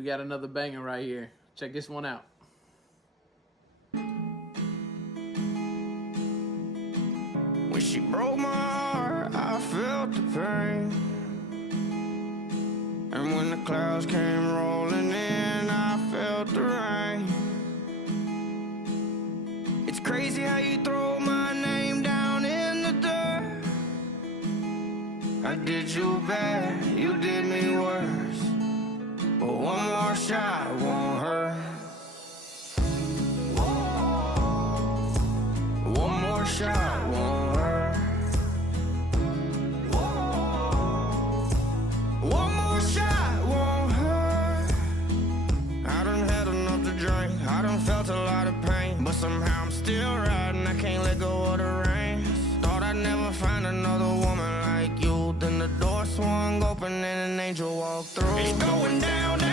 We got another banger right here. Check this one out. When she broke my heart, I felt the pain. And when the clouds came rolling in, I felt the rain. It's crazy how you throw my name down in the dirt. I did you bad, you did me worse, but one more shot won't hurt. One more shot won't hurt. One more shot won't hurt. I done had enough to drink, I done felt a lot of pain, but somehow I'm still riding, I can't let go of the reins. Thought I'd never find another woman like you. Then the door swung open and an angel walked through. It's going down, down.